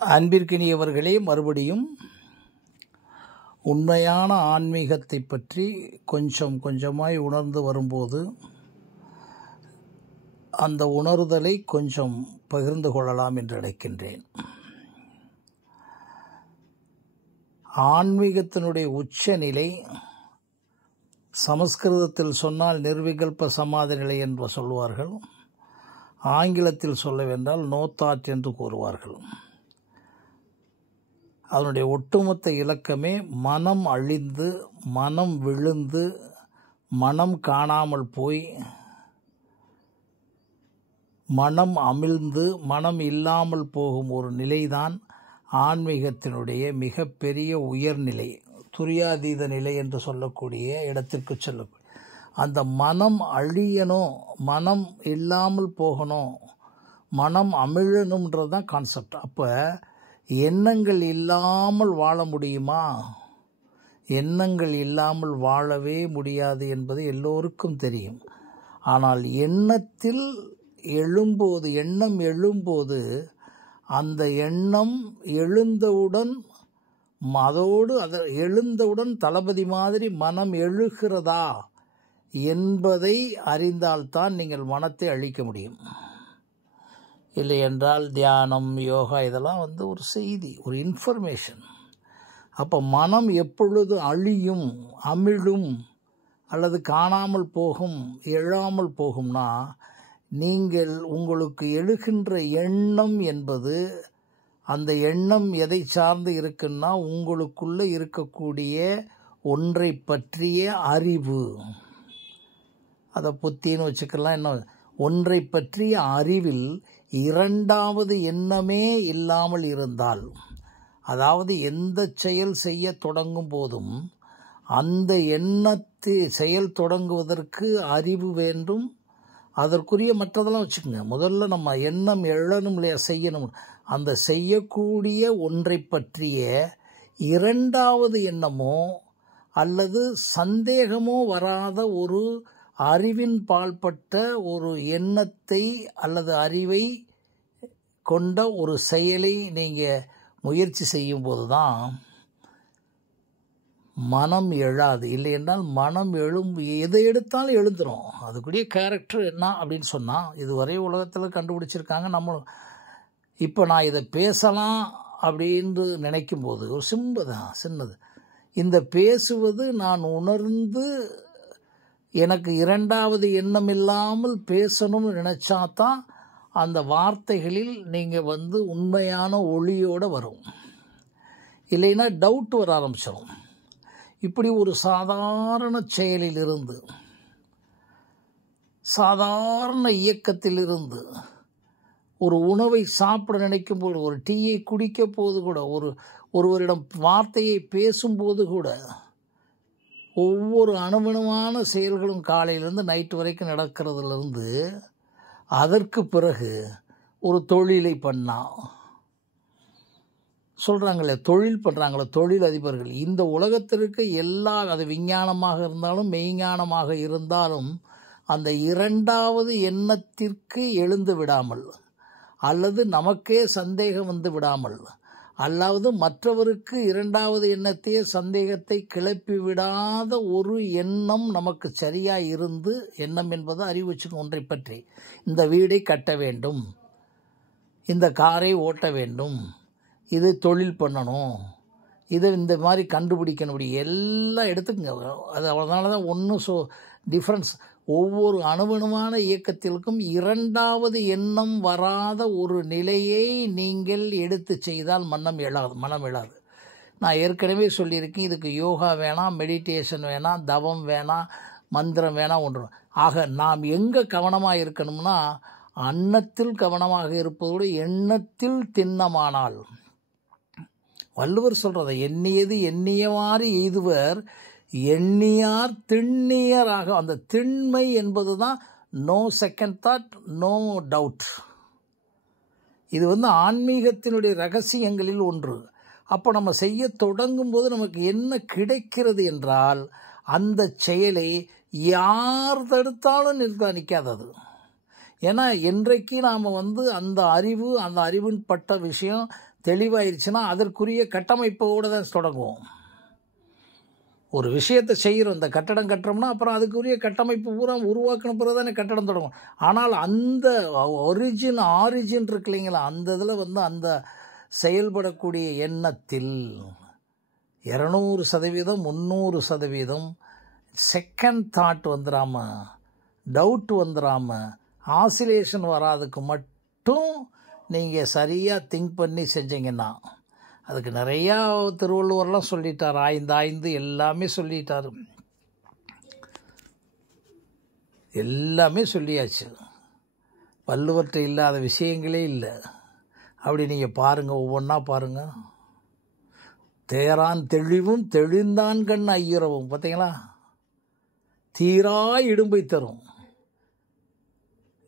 அன்பிற்கினியவர்களே, மறுபடியும் உண்மையான ஆன்மீகத்தை பற்றி கொஞ்சம் கொஞ்சமாய் உணர்ந்து வரும்போது அந்த உணர்தலை கொஞ்சம் பகிர்ந்து கொள்ளலாம் என்று நினைக்கின்றேன். ஆன்மீகத்தினுடைய உச்சநிலை சமஸ்கிருதத்தில் சொன்னால் நிர்விகல்ப சமாதி நிலை என்று சொல்வார்கள். ஆங்கிலத்தில் சொல்லவென்றால் நோ தாட் என்று கூறுவார்கள். அதனுடைய ஒட்டுமொத்த இலக்கமே மனம் அழிந்து, மனம் விழுந்து, மனம் காணாமல் போய், மனம் அமிழ்ந்து, மனம் இல்லாமல் போகும் ஒரு நிலைதான் ஆன்மீகத்தினுடைய மிகப்பெரிய உயர்நிலை, துரியாதீத நிலை என்று சொல்லக்கூடிய இடத்திற்கு செல்லக்கூடிய. அந்த மனம் அழியணும், மனம் இல்லாமல் போகணும், மனம் அமிழணுன்றது தான் கான்செப்ட். அப்போ எண்ணங்கள் இல்லாமல் வாழ முடியுமா? எண்ணங்கள் இல்லாமல் வாழவே முடியாது என்பது எல்லோருக்கும் தெரியும். ஆனால் எண்ணம் எழும்போது அந்த எண்ணம் எழுந்தவுடன் எழுந்தவுடன் தளபதி மாதிரி மனம் எழுகிறதா என்பதை அறிந்தால்தான் நீங்கள் மனத்தை அழிக்க முடியும். இல்லை என்றால் தியானம், யோகா இதெல்லாம் ஒரு செய்தி, ஒரு இன்ஃபர்மேஷன். அப்போ மனம் எப்பொழுது அழியும், அமிழும் அல்லது காணாமல் போகும், எழாமல் போகும்னா, நீங்கள் உங்களுக்கு எழுகின்ற எண்ணம் என்பது, அந்த எண்ணம் எதை சார்ந்து இருக்குன்னா உங்களுக்குள்ளே இருக்கக்கூடிய ஒன்றை பற்றிய அறிவு. அதை புத்தின்னு வச்சுக்கலாம். என்ன, ஒன்றை பற்றிய அறிவில் இரண்டாவது எண்ணமே இல்லாமல் இருந்தால், அதாவது எந்த செயல் செய்ய தொடங்கும் போதும் அந்த எண்ணத்தை செயல் தொடங்குவதற்கு அறிவு வேண்டும். அதற்குரிய மற்றதெல்லாம் வச்சுக்கோங்க. முதல்ல நம்ம எண்ணம் எழணும் இல்லையா, செய்யணும். அந்த செய்யக்கூடிய ஒன்றை பற்றிய இரண்டாவது எண்ணமோ அல்லது சந்தேகமோ வராத ஒரு அறிவின் பால்பட்ட ஒரு எண்ணத்தை அல்லது அறிவை கொண்ட ஒரு செயலை நீங்கள் முயற்சி செய்யும் போது தான் மனம் எழாது. இல்லை என்றால் மனம் எதை எடுத்தாலும் எழுந்துடும். அதுக்குரிய கேரக்டர் என்ன அப்படின்னு சொன்னால், இதுவரை உலகத்தில் கண்டுபிடிச்சிருக்காங்க. நம்ம இப்போ நான் இதை பேசலாம் அப்படின்னு நினைக்கும் போது ஒரு சின்னது இந்த பேசுவது நான் உணர்ந்து எனக்கு இரண்டாவது எண்ணம் இல்லாமல் பேசணும்னு நினச்சாதான் அந்த வார்த்தைகளில் நீங்கள் உண்மையான ஒளியோடு வரும். இல்லைன்னா டவுட் வர ஆரம்பிச்சிடும். இப்படி ஒரு சாதாரண செயலிலிருந்து, சாதாரண இயக்கத்திலிருந்து, ஒரு உணவை சாப்பிட நினைக்கும் போது, ஒரு டீயை குடிக்க போது கூட, ஒருவரிடம் வார்த்தையை பேசும்போது கூட, ஒவ்வொரு அணுவணுவான செயல்களும் காலையிலேருந்து நைட்டு வரைக்கும் நடக்கிறதுலேருந்து, அதற்கு பிறகு ஒரு தொழிலை பண்ணால் சொல்கிறாங்களே, தொழில் பண்ணுறாங்களே தொழில் அதிபர்கள், இந்த உலகத்திற்கு அது விஞ்ஞானமாக இருந்தாலும் மெய்ஞானமாக இருந்தாலும் அந்த இரண்டாவது எண்ணத்திற்கு எழுந்து விடாமல், அல்லது நமக்கே சந்தேகம் வந்து விடாமல், அல்லது மற்றவருக்கு இரண்டாவது எண்ணத்தையே சந்தேகத்தை கிளப்பி விடாத ஒரு எண்ணம் நமக்கு சரியாக இருந்து, எண்ணம் என்பது அறிவு வச்சுக்கணும். ஒன்றை பற்றி இந்த வீடை கட்ட வேண்டும், இந்த காரை ஓட்ட வேண்டும், இது தொழில் பண்ணணும், இதை இந்த மாதிரி கண்டுபிடிக்கணும், இப்படி எல்லாம் எடுத்துக்கங்க. அது அதனால தான் ஒன்றும் டிஃப்ரென்ஸ். ஒவ்வொரு அணுவணுவான இயக்கத்திற்கும் இரண்டாவது எண்ணம் வராத ஒரு நிலையை நீங்கள் எடுத்து செய்தால் மனம் எழாது. நான் ஏற்கனவே சொல்லியிருக்கேன், இதுக்கு யோகா வேணாம், மெடிடேஷன் வேணாம், தவம் வேணாம், மந்திரம் வேணாம், ஒன்று. ஆக நாம் எங்கே கவனமாக இருக்கணும்னா, அன்னத்தில் கவனமாக இருப்பதோடு எண்ணத்தில் திண்ணமானால், வள்ளுவர் சொல்கிறத, எண்ணியது எண்ணியவாறு எய்துவர் எண்ணியார் திண்ணியராக. அந்த திண்மை என்பது தான் no second thought, no doubt. இது ஆன்மீகத்தினுடைய ரகசியங்களில் ஒன்று. அப்போ நம்ம செய்ய தொடங்கும் போது நமக்கு என்ன கிடைக்கிறது என்றால், அந்த செயலை யார் தடுத்தாலும் நிற்காதது. ஏன்னா என்றைக்கு நாம் வந்து அந்த அறிவின் பட்ட விஷயம் தெளிவாயிருச்சுன்னா அதற்குரிய கட்டமைப்போடு தான் தொடங்குவோம். ஒரு விஷயத்தை செய்கிறோம், இந்த கட்டடம் கட்டுறோம்னா அப்புறம் அதுக்குரிய கட்டமைப்பு பூரா உருவாக்கின பிறகு தானே கட்டடம் தொடங்கும். ஆனால் அந்த ஆரிஜின் இருக்கு இல்லைங்களா, அந்த இதில் வந்து அந்த செயல்படக்கூடிய எண்ணத்தில் 200%, 300% செகண்ட் தாட் வந்துடாமல், டவுட் வந்துடாமல், ஆசிலேஷன் வராதுக்கு மட்டும் நீங்கள் சரியாக திங்க் பண்ணி செஞ்சீங்கன்னா, அதுக்கு நிறையா திருவள்ளுவர்லாம் சொல்லிட்டார், ஆய்ந்து எல்லாமே சொல்லிட்டார், எல்லாமே சொல்லியாச்சு. வள்ளுவர்கிட்ட இல்லாத விஷயங்களே இல்லை. அப்படி நீங்கள் பாருங்கள், ஒவ்வொன்றா பாருங்கள். தேரான் தெளிவும் தெளிந்தான் கண் ஐயுறவும், பார்த்தீங்களா, தீரா இடும்பை தரும்.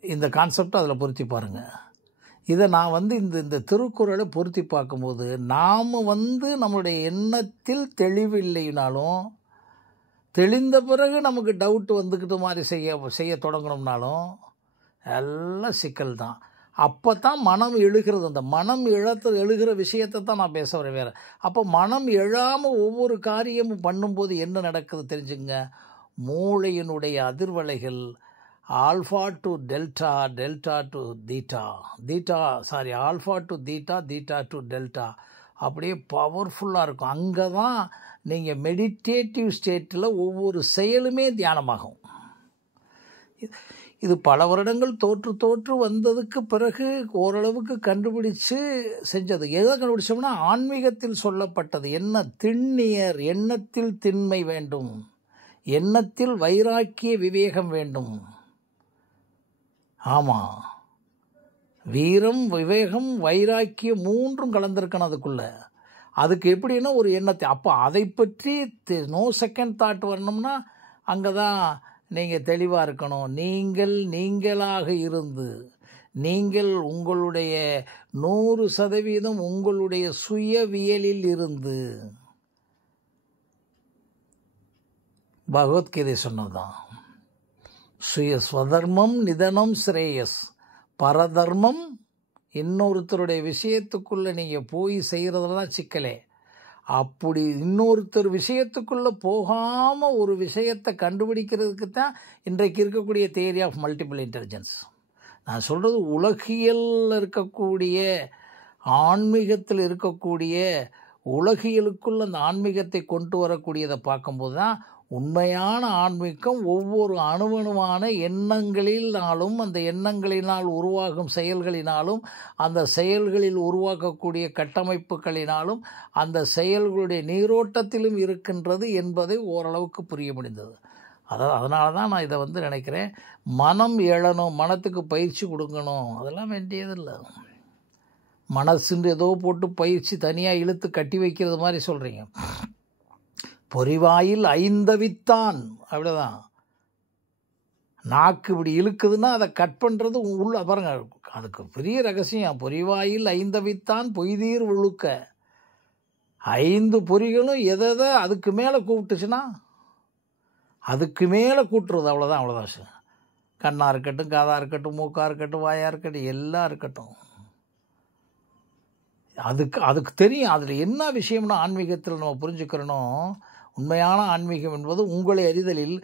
இந்த கான்செப்ட் அதில் பொருத்தி பாருங்கள். இதை நான் வந்து இந்த திருக்குறளை பொருத்தி பார்க்கும்போது நாம் வந்து நம்மளுடைய எண்ணத்தில் தெளிவில்லைனாலும், தெளிந்த பிறகு நமக்கு டவுட் வந்துக்கிட்டு மாதிரி செய்ய தொடங்கணும்னாலும் எல்லாம் சிக்கல் தான். அப்போ தான் மனம் எழுகிறது. அந்த மனம் எழுகிற விஷயத்தை தான் நான் பேச வரேன் வேறு. அப்போ மனம் எழாமல் ஒவ்வொரு காரியமும் பண்ணும்போது என்ன நடக்குது தெரிஞ்சுங்க. மூளையினுடைய அதிர்வலைகள் alpha to delta, delta to theta, alpha to theta to delta அப்படியே பவர்ஃபுல்லாக இருக்கும். அங்கே தான் நீங்கள் மெடிடேட்டிவ் ஸ்டேட்டில் ஒவ்வொரு செயலுமே தியானமாகும். இது பல வருடங்கள் தோற்று வந்ததுக்கு பிறகு ஓரளவுக்கு கண்டுபிடிச்சு செஞ்சது. எதை கண்டுபிடிச்சோம்னா, ஆன்மீகத்தில் சொல்லப்பட்டது என்ன, திண்ணியர் எண்ணத்தில் திண்மை வேண்டும், எண்ணத்தில் வைராக்கிய விவேகம் வேண்டும். ஆமாம், வீரம், விவேகம், வைராக்கியம் 3 கலந்திருக்கணும் அதுக்குள்ள. அதுக்கு எப்படின்னா ஒரு எண்ணத்தை, அப்போ அதை பற்றி நோ செகண்ட் தாட் வரணும்னா அங்கே தான் நீங்கள் தெளிவாக இருக்கணும். நீங்களாக இருந்து, நீங்கள் உங்களுடைய 100% உங்களுடைய சுயவியலில் இருந்து, பகவத்கீதை சொன்னதுதான், ஸ்வதர்மம் நிதனம் ஸ்ரேயஸ், பரதர்மம் இன்னொருத்தருடைய விஷயத்துக்குள்ளே நீங்கள் போய் செய்கிறதுல தான் சிக்கலே. அப்படி இன்னொருத்தர் விஷயத்துக்குள்ளே போகாமல் ஒரு விஷயத்தை கண்டுபிடிக்கிறதுக்கு தான் இன்றைக்கு இருக்கக்கூடிய தியரி ஆஃப் மல்டிபிள் இன்டெலிஜென்ஸ். நான் சொல்கிறது உலகியலில் இருக்கக்கூடிய, ஆன்மீகத்தில் இருக்கக்கூடிய, உலகியலுக்குள்ள அந்த ஆன்மீகத்தை கொண்டு வரக்கூடியதை பார்க்கும்போது தான் உண்மையான ஆன்மீகம் ஒவ்வொரு அணுவணுவான எண்ணங்களினாலும், அந்த எண்ணங்களினால் உருவாகும் செயல்களினாலும், அந்த செயல்களில் உருவாக்கக்கூடிய கட்டமைப்புகளினாலும், அந்த செயல்களுடைய நீரோட்டத்திலும் இருக்கின்றது என்பதை ஓரளவுக்கு புரிய முடிந்தது. அதனால தான் நான் இதை வந்து நினைக்கிறேன், மனம் எழணும், மனத்துக்கு பயிற்சி கொடுக்கணும், அதெல்லாம் வேண்டியதில்லை. மனசுன்னு ஏதோ போட்டு பயிற்சி தனியாக இழுத்து கட்டி வைக்கிறது மாதிரி சொல்கிறீங்க. பொறிவாயில் ஐந்தவித்தான், அப்படிதான். நாக்கு இப்படி இழுக்குதுன்னா அதை கட் பண்ணுறது உள்ள பாருங்க, அதுக்கு பெரிய ரகசியம். பொறிவாயில் ஐந்தவித்தான் பொய்தீர் ஒழுக்க, 5 பொறிகளும் எதை அதுக்கு மேலே கூப்பிட்டுச்சுன்னா அதுக்கு மேலே கூட்டுறது, அவ்வளோதான். கண்ணாக இருக்கட்டும், காதாக இருக்கட்டும், மூக்காக இருக்கட்டும், வாயாக இருக்கட்டும், எல்லாம் இருக்கட்டும், அதுக்கு தெரியும் அதில் என்ன விஷயம்னா. ஆன்மீகத்தில் நம்ம புரிஞ்சுக்கிறணும், உண்மையான ஆன்மீகம் என்பது உங்களை அறிதலில்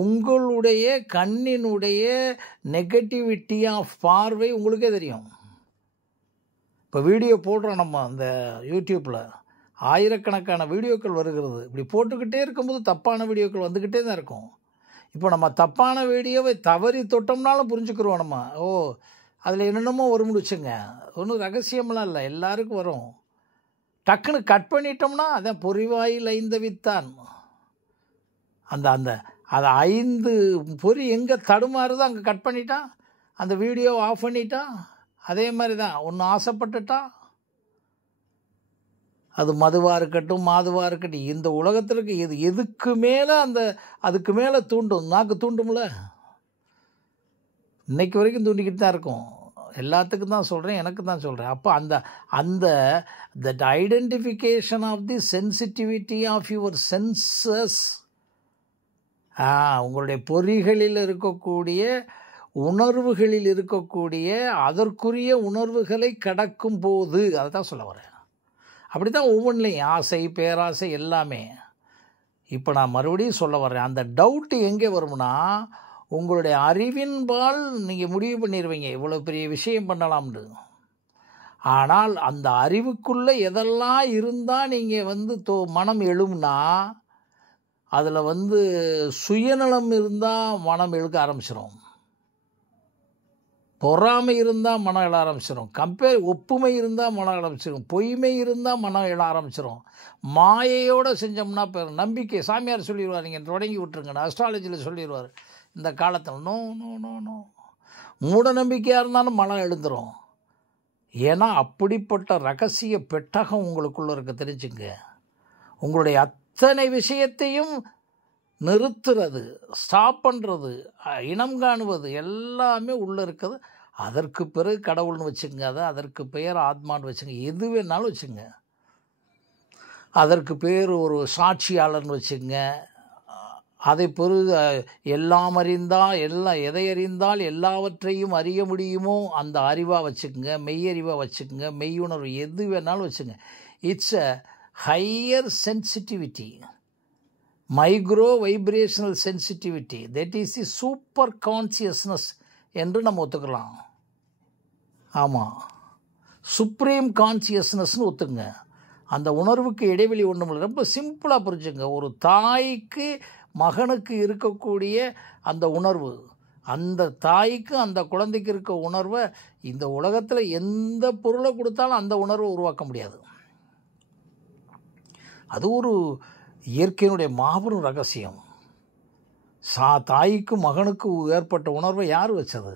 உங்களுடைய கண்ணினுடைய நெகட்டிவிட்டி ஆஃப் பார்வை உங்களுக்கே தெரியும். இப்போ வீடியோ போடுறோம் நம்ம அந்த யூடியூப்பில், ஆயிரக்கணக்கான வீடியோக்கள் வருகிறது. இப்படி போட்டுக்கிட்டே இருக்கும்போது தப்பான வீடியோக்கள் வந்துக்கிட்டே தான் இருக்கும். இப்போ நம்ம தப்பான வீடியோவை தவறி தொட்டோம்னாலும் புரிஞ்சுக்கிறோம் நம்ம, ஓ அதில் என்னென்னமோ ஒரு முடிச்சுங்க, ஒன்றும் ரகசியமெல்லாம் இல்லை, எல்லாருக்கும் வரும். டக்குன்னு கட் பண்ணிட்டோம்னா அதான் பொறிவாயில் ஐந்தவித்தான். அந்த 5 பொறி எங்கே தடுமாறுதோ அங்கே கட் பண்ணிட்டா, அந்த வீடியோவை ஆஃப் பண்ணிட்டா. அதே மாதிரி தான் ஒன்று ஆசைப்பட்டுட்டா, அது மதுவாக இருக்கட்டும், மாதுவாக இருக்கட்டும், இந்த உலகத்திற்கு எதுக்கு மேலே அதுக்கு மேலே தூண்டும், நாக்கு தூண்டும்ல, இன்னைக்கு வரைக்கும் தூண்டிக்கிட்டு தான் இருக்கும். எல்லாத்துக்கும் தான் சொல்கிறேன், எனக்கு தான் சொல்கிறேன். அப்போ that identification of the sensitivity of your senses, உங்களுடைய பொறிகளில் இருக்கக்கூடிய உணர்வுகளில் இருக்கக்கூடிய அதற்குரிய உணர்வுகளை கடக்கும் போது, அதை தான் சொல்ல வரேன். அப்படி தான் ஒவ்வொன்றிலையும் ஆசை, பேராசை எல்லாமே. இப்போ நான் மறுபடியும் சொல்ல வர்றேன், அந்த டவுட்டு எங்கே வரும்னா, உங்களுடைய அறிவின்பால் நீங்கள் முடிவு பண்ணிடுவீங்க இவ்வளோ பெரிய விஷயம் பண்ணலாம்னு. ஆனால் அந்த அறிவுக்குள்ளே எதெல்லாம் இருந்தால் நீங்கள் மனம் எழும்னா, அதில் சுயநலம் இருந்தால் மனம் எழுக்க ஆரம்பிச்சிடும், பொறாமை இருந்தால் மனம் எழ ஆரம்பிச்சிடும், ஒப்புமை இருந்தால் மனம் ஆரம்பிச்சிடும், பொய்மை இருந்தால் மனம் எழ ஆரம்பிச்சிடும். மாயையோடு செஞ்சோம்னா நம்பிக்கை, சாமியார் சொல்லிடுவார் நீங்கள் தொடங்கி விட்டுருங்க, அஸ்ட்ராலஜியில் சொல்லிடுவார் இந்த காலத்தில். நோ நோ நோ நோ, மூட நம்பிக்கையாக இருந்தாலும் மனம் எழுந்துடும். ஏன்னா அப்படிப்பட்ட ரகசிய பெட்டகம் உங்களுக்குள்ளே இருக்க தெரிஞ்சுங்க. உங்களுடைய அத்தனை விஷயத்தையும் நிறுத்துறது, ஸ்டாப் பண்ணுறது, இனம் காணுவது எல்லாமே உள்ளே இருக்குது. அதற்கு பிறகு கடவுள்னு வச்சுங்க, அதற்கு பெயர் ஆத்மான்னு வச்சுங்க, எது வேணாலும் வச்சுங்க. அதற்கு பேர் ஒரு சாட்சியாளர்னு வச்சுங்க. அதை பிறகு எல்லாம் அறிந்தால் எதை அறிந்தால் எல்லாவற்றையும் அறிய முடியுமோ அந்த அறிவாக வச்சுக்கோங்க, மெய்யறிவாக வச்சுக்கோங்க, மெய்யுணர்வு எது வேணாலும் வச்சுங்க. It's a higher sensitivity, micro vibrational sensitivity, that is the super consciousness என்று நம்ம ஒத்துக்கலாம். ஆமாம், சுப்ரீம் கான்சியஸ்னஸ்னு ஒத்துங்க. அந்த உணர்வுக்கு இடைவெளி ஒன்றும் இல்லை. ரொம்ப சிம்பிளாக புரிஞ்சுங்க. ஒரு தாய்க்கு மகனுக்கு இருக்கக்கூடிய அந்த உணர்வு, அந்த தாய்க்கு அந்த குழந்தைக்கு இருக்க உணர்வை இந்த உலகத்தில் எந்த பொருளை கொடுத்தாலும் அந்த உணர்வை உருவாக்க முடியாது. அது ஒரு இயற்கையினுடைய மாபெரும் ரகசியம். தாய்க்கு மகனுக்கு ஏற்பட்ட உணர்வை யார் வச்சது?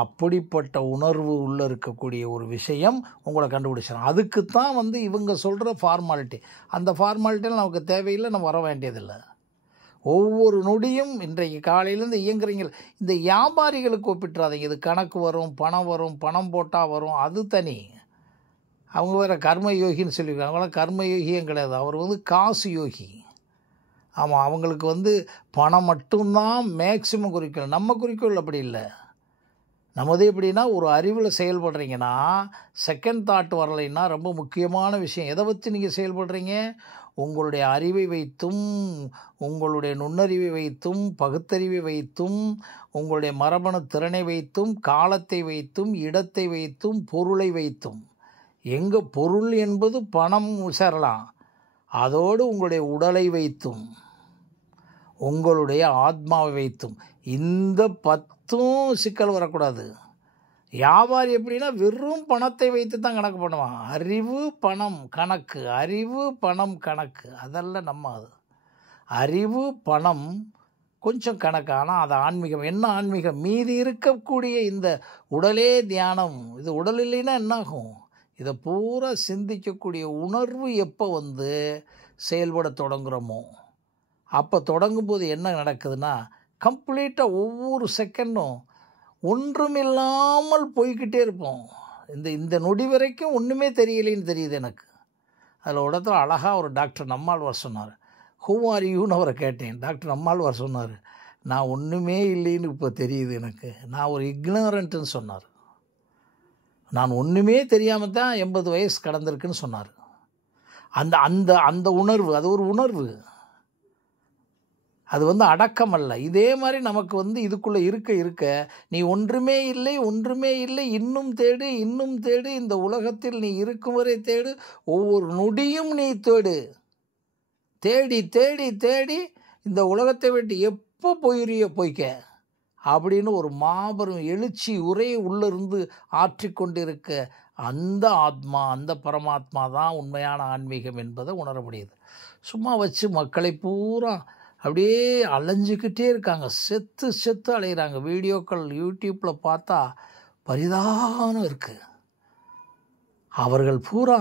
அப்படிப்பட்ட உணர்வு உள்ளே இருக்கக்கூடிய ஒரு விஷயம் உங்களை கண்டுபிடிச்சிடும். அதுக்கு தான் இவங்க சொல்கிற ஃபார்மாலிட்டி. அந்த ஃபார்மாலிட்டியில் நமக்கு தேவையில்லை, நம்ம வர வேண்டியதில்லை. ஒவ்வொரு நொடியும் இன்றைக்கு காலையிலேருந்து இயங்குறீங்க. இந்த வியாபாரிகளுக்கு ஒப்பிட்டுறாதீங்க. இது கணக்கு வரும், பணம் வரும், பணம் போட்டால் வரும், அது தனி. அவங்க வேறு கர்ம யோகின்னு சொல்லியிருக்காங்க. அவங்களாம் கர்ம யோகியும் கிடையாது, அவர் காசு யோகி. ஆமாம், அவங்களுக்கு பணம் மட்டும்தான் மேக்சிமம் குறிக்கோள். நம்ம குறிக்கோள் அப்படி இல்லை. நமது எப்படின்னா, ஒரு அறிவில் செயல்படுறீங்கன்னா செகண்ட் தாட் வரலைன்னா ரொம்ப முக்கியமான விஷயம். எதை வச்சு நீங்கள் செயல்படுறீங்க? உங்களுடைய அறிவை வைத்தும், உங்களுடைய நுண்ணறிவை வைத்தும், பகுத்தறிவை வைத்தும், உங்களுடைய மரபணு திறனை வைத்தும், காலத்தை வைத்தும், இடத்தை வைத்தும், பொருளை வைத்தும். எங்கே பொருள் என்பது பணம் சேரலாம், அதோடு உங்களுடைய உடலை வைத்தும், உங்களுடைய ஆத்மாவை வைத்தும். இந்த 10 சிக்கல் வரக்கூடாது. வியாபாரி எப்படின்னா வெறும் பணத்தை வைத்து தான் கணக்கு பண்ணுவான். அறிவு பணம் கணக்கு, அறிவு பணம் கணக்கு, அதெல்லாம் நம்ம அறிவு பணம் கொஞ்சம் கணக்கு. ஆனால் அது ஆன்மீகம். என்ன ஆன்மீகம்? மீதி இருக்கக்கூடிய இந்த உடலே தியானம். இது உடல் இல்லைன்னா என்னாகும்? இதை பூரா சிந்திக்கக்கூடிய உணர்வு எப்போ செயல்பட தொடங்குகிறோமோ, அப்போ தொடங்கும்போது என்ன நடக்குதுன்னா, கம்ப்ளீட்டாக ஒவ்வொரு செகண்டும் ஒன்றுமில்லாமல் போய்கிட்டே இருப்போம். இந்த நொடி வரைக்கும் ஒன்றுமே தெரியலைன்னு தெரியுது எனக்கு. அதில் இடத்துல அழகாக ஒரு டாக்டர் நம்மாழ்வார் சொன்னார். ஹூ ஆர் யூன்னு அவரை கேட்டேன். டாக்டர் நம்மாழ்வார் சொன்னார், நான் ஒன்றுமே இல்லைன்னு இப்போ தெரியுது எனக்கு, நான் ஒரு இக்னரண்ட்டுன்னு சொன்னார். நான் ஒன்றுமே தெரியாமல் தான் 80 வயசு கடந்திருக்குன்னு சொன்னார். அந்த அந்த அந்த உணர்வு, அது ஒரு உணர்வு, அது அடக்கம் அல்ல. இதே மாதிரி நமக்கு இதுக்குள்ளே இருக்க நீ ஒன்றுமே இல்லை, ஒன்றுமே இல்லை, இன்னும் தேடு, இன்னும் தேடு, இந்த உலகத்தில் நீ இருக்கும் வரை தேடு, ஒவ்வொரு நொடியும் நீ தேடு, தேடி தேடி தேடி இந்த உலகத்தை விட்டு எப்போ போயிறியோ போய்க்க அப்படின்னு ஒரு மாபெரும் எழுச்சி உரை உள்ளிருந்து ஆற்றிக்கொண்டிருக்க அந்த ஆத்மா, அந்த பரமாத்மா தான் உண்மையான ஆன்மீகம் என்பதை உணர முடியுது. சும்மா வச்சு மக்களை பூரா அப்படியே அலைஞ்சிக்கிட்டே இருக்காங்க, செத்து செத்து அலைகிறாங்க. வீடியோக்கள் யூடியூப்பில் பார்த்தா பரிதாபம் இருக்குது. அவர்கள் பூரா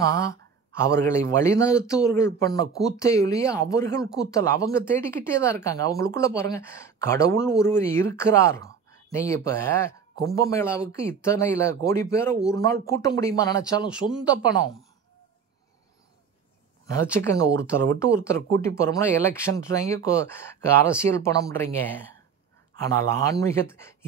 அவர்களை வழிநடத்துவர்கள் பண்ண கூத்தை ஒழிய அவர்கள் கூத்தல். அவங்க தேடிக்கிட்டே தான் இருக்காங்க. அவங்களுக்குள்ளே பாருங்கள், கடவுள் ஒருவர் இருக்கிறார். நீங்கள் இப்போ கும்பமேளாவுக்கு இத்தனை கோடி பேரை ஒரு நாள் கூட்ட முடியுமா நினச்சாலும்? சொந்த பணம் நினச்சிக்கோங்க. ஒருத்தரை விட்டு ஒருத்தரை கூட்டி போகிறோம்னா எலெக்ஷன்ன்றீங்க, அரசியல் பணம்ன்றீங்க. ஆனால்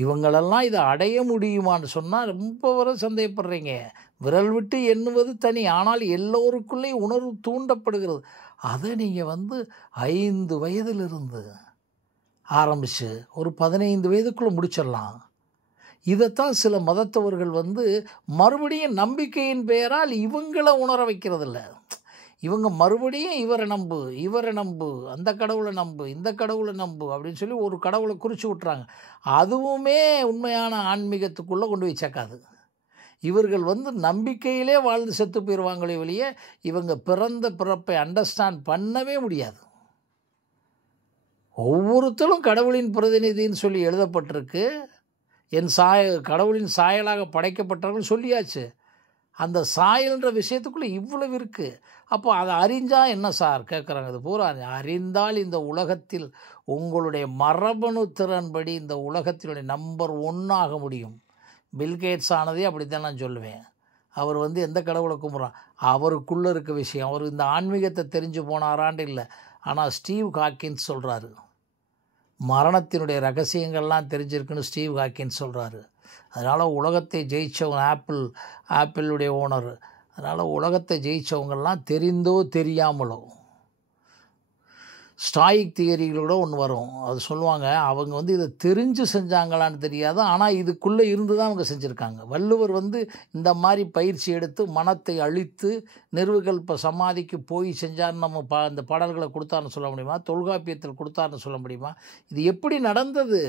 இவங்களெல்லாம் இதை அடைய முடியுமான்னு சொன்னால் ரொம்ப வர சந்தேகப்படுறீங்க. விரல் விட்டு எண்ணுவது தனி, ஆனால் எல்லோருக்குள்ளே உணர்வு தூண்டப்படுகிறது. அதை நீங்கள் 5 வயதிலிருந்து ஆரம்பித்து ஒரு 15 வயதுக்குள்ளே முடிச்சிடலாம். இதைத்தான் சில மதத்தவர்கள் மறுபடியும் நம்பிக்கையின் பெயரால் இவங்களை உணர வைக்கிறதில்ல. இவங்க மறுபடியும் இவரை நம்பு, அந்த கடவுளை நம்பு, இந்த கடவுளை நம்பு அப்படின்னு சொல்லி ஒரு கடவுளை குறித்து விட்றாங்க. அதுவுமே உண்மையான ஆன்மீகத்துக்குள்ளே கொண்டு போய் சேர்க்காது. இவர்கள் நம்பிக்கையிலே வாழ்ந்து செத்து போயிடுவாங்களே வெளியே இவங்க பிறந்த பிறப்பை அண்டர்ஸ்டாண்ட் பண்ணவே முடியாது. ஒவ்வொருத்தரும் கடவுளின் பிரதிநிதின்னு சொல்லி எழுதப்பட்டிருக்கு. கடவுளின் சாயலாக படைக்கப்பட்டவர்கள் சொல்லியாச்சு. அந்த சாயல்ன்ற விஷயத்துக்குள்ளே இவ்வளவு இருக்குது. அப்போ அதை அறிஞ்சால் என்ன சார் கேட்குறாங்க. அது பூரா அறிந்தால் இந்த உலகத்தில் உங்களுடைய மரபணு திறன்படி இந்த உலகத்தினுடைய நம்பர் 1 ஆக முடியும். பில்கேட்ஸ் ஆனதே அப்படித்தான் நான் சொல்லுவேன். அவர் எந்த கடவுளை கும்பிட்றான், அவருக்குள்ளே இருக்க விஷயம். அவர் இந்த ஆன்மீகத்தை தெரிஞ்சு போனாரான்னு இல்லை. ஆனால் ஸ்டீவ் ஹாக்கின்ஸ் சொல்கிறாரு, மரணத்தினுடைய ரகசியங்கள்லாம் தெரிஞ்சிருக்குன்னு ஸ்டீவ் ஹாக்கின்ஸ் சொல்கிறாரு. அதனால் உலகத்தை ஜெயித்தவங்க ஆப்பிளுடைய ஓனர். அதனால் உலகத்தை ஜெயித்தவங்கள்லாம் தெரிந்தோ தெரியாமலோ ஸ்டாயிக் தியரிகளோட ஒன்று வரும். அது சொல்லுவாங்க, அவங்க இதை தெரிஞ்சு செஞ்சாங்களான்னு தெரியாது, ஆனால் இதுக்குள்ளே இருந்து தான் அவங்க செஞ்சுருக்காங்க. வள்ளுவர் இந்த மாதிரி பயிற்சி எடுத்து மனத்தை அழித்து நிர்விகல்ப சமாதிக்கு போய் செஞ்சார்னு நம்ம இந்த பாடல்களை கொடுத்தாருன்னு சொல்ல முடியுமா? தொல்காப்பியத்தில் கொடுத்தாருன்னு சொல்ல முடியுமா? இது எப்படி நடந்தது?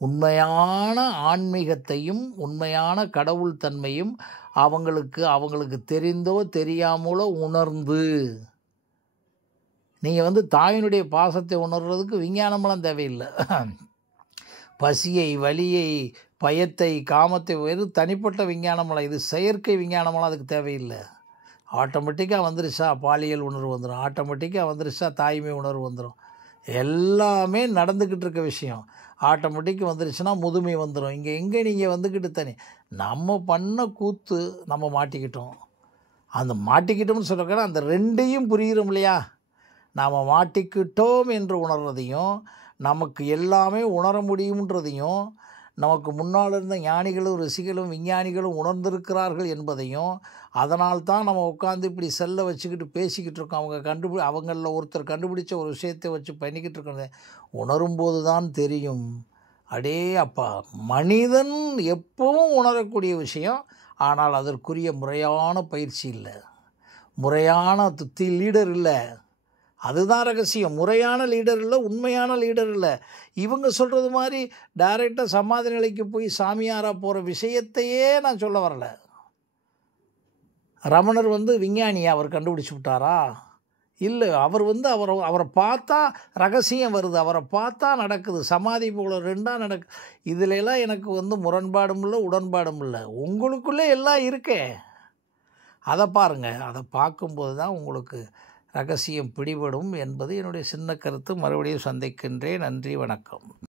உண்மையான ஆன்மீகத்தையும் உண்மையான கடவுள் தன்மையும் அவங்களுக்கு தெரிந்தோ தெரியாமலோ உணர்ந்து, நீங்கள் தாயினுடைய பாசத்தை உணர்றதுக்கு விஞ்ஞானமெல்லாம் தேவையில்லை. பசியை, வலியை, பயத்தை, காமத்தை வெறும் தனிப்பட்ட விஞ்ஞானமெல்லாம், இது செயற்கை விஞ்ஞானமெல்லாம் அதுக்கு தேவையில்லை. ஆட்டோமேட்டிக்காக வந்துருச்சா பாலியல் உணர்வு வந்துடும், ஆட்டோமேட்டிக்காக வந்துருச்சா தாய்மை உணர்வு வந்துடும். எல்லாமே நடந்துக்கிட்டு இருக்க விஷயம். ஆட்டோமேட்டிக் வந்துருச்சுன்னா முதுமை வந்துடும். இங்கே எங்கே நீங்கள் தனி நம்ம பண்ண கூத்து நம்ம மாட்டிக்கிட்டோம். அந்த மாட்டிக்கிட்டோம்னு சொல்கிறக்கான அந்த 2ஐயும் புரிகிறோம் இல்லையா? நாம் மாட்டிக்கிட்டோம் என்று உணர்றதையும், நமக்கு எல்லாமே உணர முடியுன்றதையும், நமக்கு முன்னால் இருந்த ஞானிகளும் ரிஷிகளும் விஞ்ஞானிகளும் உணர்ந்திருக்கிறார்கள் என்பதையும், அதனால்தான் நம்ம உட்காந்து இப்படி செல்லை வச்சுக்கிட்டு பேசிக்கிட்டு இருக்கோம். அவங்களில் ஒருத்தர் கண்டுபிடிச்ச ஒரு விஷயத்தை வச்சு பண்ணிக்கிட்டு இருக்கிறத உணரும்போது தான் தெரியும். அடே அப்பா, மனிதன் எப்பவும் உணரக்கூடிய விஷயம். ஆனால் அதற்குரிய முறையான பயிற்சி இல்லை, முறையான லீடர் இல்லை. அதுதான் ரகசியம். முறையான லீடர் இல்லை, உண்மையான லீடர் இல்லை. இவங்க சொல்கிறது மாதிரி டைரெக்டாக சமாதி நிலைக்கு போய் சாமியாராக போகிற விஷயத்தையே நான் சொல்ல வரல. ரமணர் விஞ்ஞானியா? அவர் கண்டுபிடிச்சி விட்டாரா? இல்லை. அவர் அவரை பார்த்தா ரகசியம் வருது, அவரை பார்த்தா நடக்குது. சமாதி போல 2ஆக நடக்கு. இதிலெல்லாம் எனக்கு முரண்பாடும் இல்லை, உடன்பாடும் இல்லை. உங்களுக்குள்ளே எல்லாம் இருக்கே, அதை பாருங்கள். அதை பார்க்கும்போது தான் உங்களுக்கு ரகசியம் பிடிபடும் என்பது என்னுடைய சின்ன கருத்து. மறுபடியும் சந்திக்கின்றேன். நன்றி, வணக்கம்.